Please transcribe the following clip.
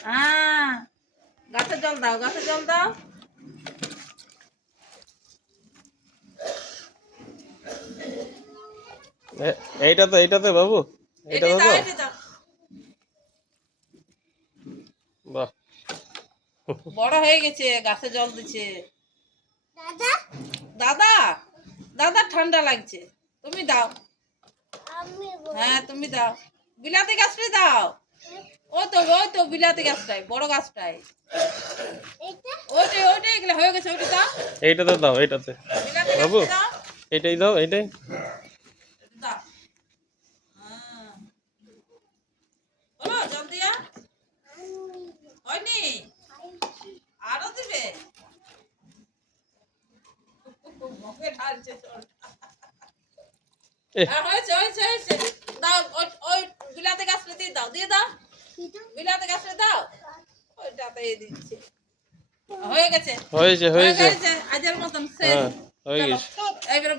হ্যাঁ, গাছে জল দাও, গাছে জল দাও। এইটাতে বাবু, এটাই এইটাতে দাও, তো এটাই দাও। বাহ। বড় হয়ে গেছে, গাছে জল দিচ্ছে। দাদা দাদা ঠান্ডা লাগছে, তুমি দাও। হ্যাঁ তুমি দাও, বিলাতি গাছটাই দাও। ওই তো বিলাতি গাছটাই, বড় গাছটাই। ওইটাই এগুলো হয়ে গেছে, ওইটা দাও। এইটাতে দাও, এইটাতে বিলাতি বাবু, গাছটা দাও, এইটাই দাও, এইটাই। এটা দাও। হ্যাঁ, হলো জল দিয়া? হয়নি? আরো দিবে? মুখে ঢালছে জল। এ, হ্যাঁ, হয়েছে। দাও, ওই বিলাতি গাছটা দিয়ে দাও, দিয়ে দাও। বিলাতি গাছটা দাও। ওইটাতে দিচ্ছে। হয়ে গেছে, হয়েছে হয়ে হয়েছে। গেছে। আজের মতন শেষ। হ্যাঁ, হয়ে চলো, গেছে। এইবারে